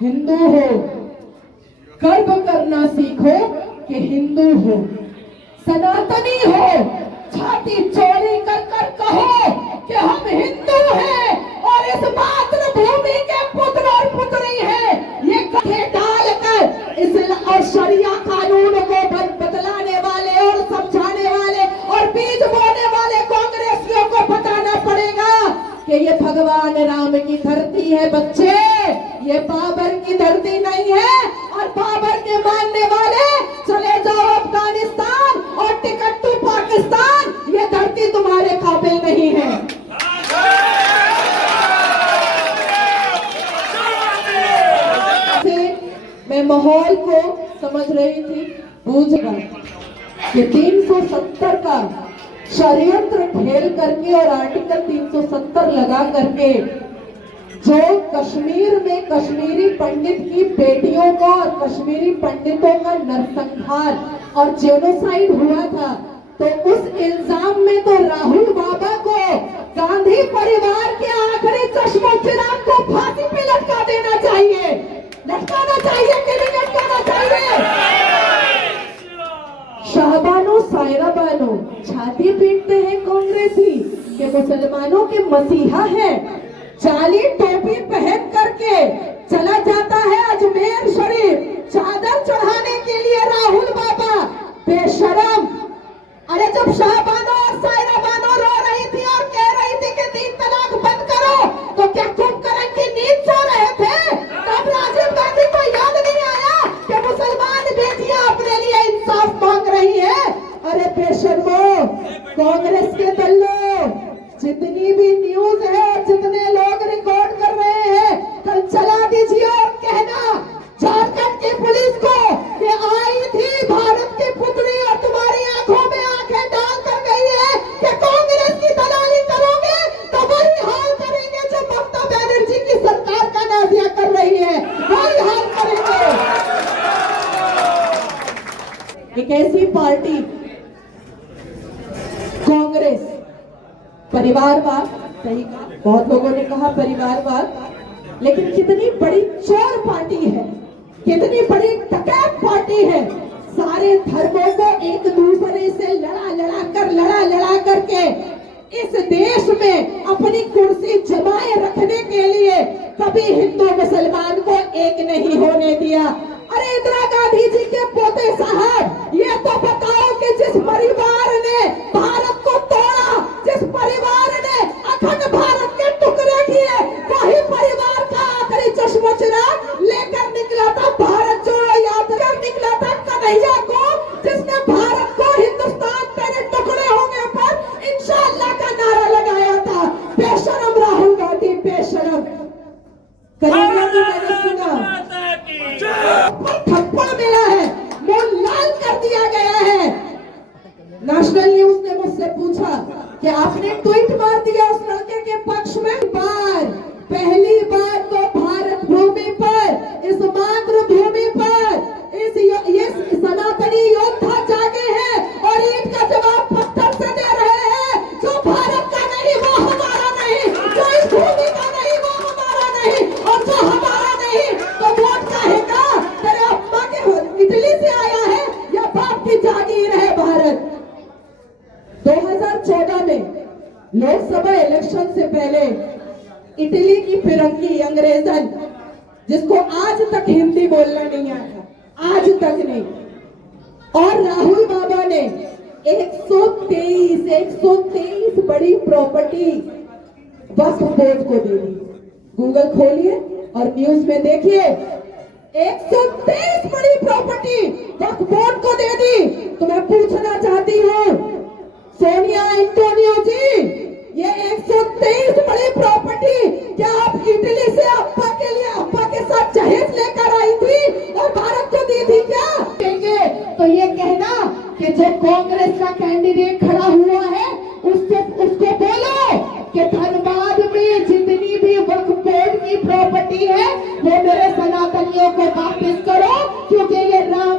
हिंदू हो, गर्व करना सीखो कि हिंदू हो। सनातनी हो, छाती चौड़ी कर कर कहो कि हम हिंदू हैं और इस मातृभूमि के पुत्र और पुत्री हैं। ये कहे डालकर इस और शरिया कानून को बदलाने वाले और समझाने वाले और बीज बोने वाले कांग्रेसियों को बताना पड़ेगा कि ये भगवान राम की धरती है बच्चे, ये बाबर की धरती नहीं है। और बाबर के मानने वाले चले जाओ अफगानिस्तान और टिकट टू पाकिस्तान, ये धरती तुम्हारे काबिल नहीं है। मैं माहौल को समझ रही थी, बूझ रहा कि 370 का षड्यंत्र खेल करके और आर्टिकल 370 लगा करके जो कश्मीर में कश्मीरी पंडित की बेटियों का और कश्मीरी पंडितों का नरसंहार और जेनोसाइड हुआ था, तो उस इल्जाम में तो राहुल बाबा को गांधी परिवार के आखिरी चश्मोचिराग को फांसी पे लटका देना चाहिए। लटकाना चाहिए कि नहीं लटकाना चाहिए? शाहबानो सायरा बानो छाती पीटते हैं कांग्रेसी कि मुसलमानों के मसीहा है। जाली टोपी पहन करके चला जाता है अजमेर शरीफ चादर चढ़ाने के लिए राहुल बाबा, बेशरम। अरे जब शाहबानो और सायरा बानो रो रही थी और कह रही थी कि 3 तलाक बंद करो, तो क्या कुंभकर्ण की नींद सो रहे थे? तब राजीव गांधी को याद नहीं आया कि मुसलमान बेटियां अपने लिए इंसाफ मांग रही है? अरे बेशर्मो, कांग्रेस के दल्लो, जितनी भी न्यूज है, जितने लोग रिकॉर्ड कर रहे हैं, कल चला दीजिए और कहना झारखंड की पुलिस को कि आई थी भारत की पुत्री और तुम्हारी आंखों में आंखें डाल कर गई है कि कांग्रेस की दलाली करोगे तो वही हाल करेंगे जो ममता बनर्जी की सरकार का नाजिया कर रही है, वही हाल करेंगे। एक ऐसी पार्टी कांग्रेस, परिवारवाद, सही कहा, बहुत लोगों ने कहा परिवारवाद, लेकिन कितनी बड़ी चोर पार्टी है, कितनी बड़ी डकैत पार्टी है। सारे धर्मों को एक दूसरे से लड़ा करके इस देश में अपनी कुर्सी जमाए रखने के लिए कभी हिंदू मुसलमान को एक नहीं होने दिया। अरे इंदिरा गांधी जी के पोते साहब, ये तो बताओ कि जिस परिवार ने भारत को तोड़ा, जिस परिवार ने अखंड भारत के टुकड़े किए, वही परिवार का आखिरी चश्मोचिराग लेकर निकला था भारत जोड़ो यात्रा, निकला था कन्हैया को, जिसने भारत को हिंदुस्तान तेरे टुकड़े होने पर इंशाअल्लाह का नारा लगाया था। बेशरम राहुल गांधी, बेशरम। कन्हैया जी मैंने सुना थप्पड़ मिला है, मुंह लाल कर दिया गया है। नेशनल न्यूज ने मुझसे पूछा कि आपने ट्वीट मार दिया उस लड़के के पक्ष में। पहली बार तो भारत भूमि पर, इस मातृभूमि पर ये सनातनी योद्धा जागे हैं और ईंट का जवाब पत्थर से दे रहे हैं। जो भारत का नहीं वो हमारा नहीं, जो इस भूमि का नहीं वो हमारा नहीं, और जो हमारा नहीं तो वोट कहेगा तेरे अम्मा के इटली से आया है या बाप की जागीर है भारत। 2014 में लोकसभा इलेक्शन से पहले इटली की फिरंगी अंग्रेजन, जिसको आज तक हिंदी बोलना नहीं आता, आज तक नहीं, और राहुल बाबा ने 123 बड़ी प्रॉपर्टी वक्फ बोर्ड को दे दी। गूगल खोलिए और न्यूज में देखिए, 123 बड़ी प्रॉपर्टी वक्फ बोर्ड को दे दी। तो मैं पूछना चाहती हूँ सोनिया एंटोनियो जी, ये 123 बड़ी प्रॉपर्टी क्या आप इटली से अप्पा के लिए, अप्पा के साथ जहेज लेकर आई थी और भारत को दी थी क्या? कहेंगे तो ये कहना कि जो कांग्रेस का कैंडिडेट खड़ा हुआ है उसको बोलो कि धनबाद में जितनी भी वक्फ बोर्ड की प्रॉपर्टी है वो मेरे सनातनियों को वापस करो, क्योंकि ये राम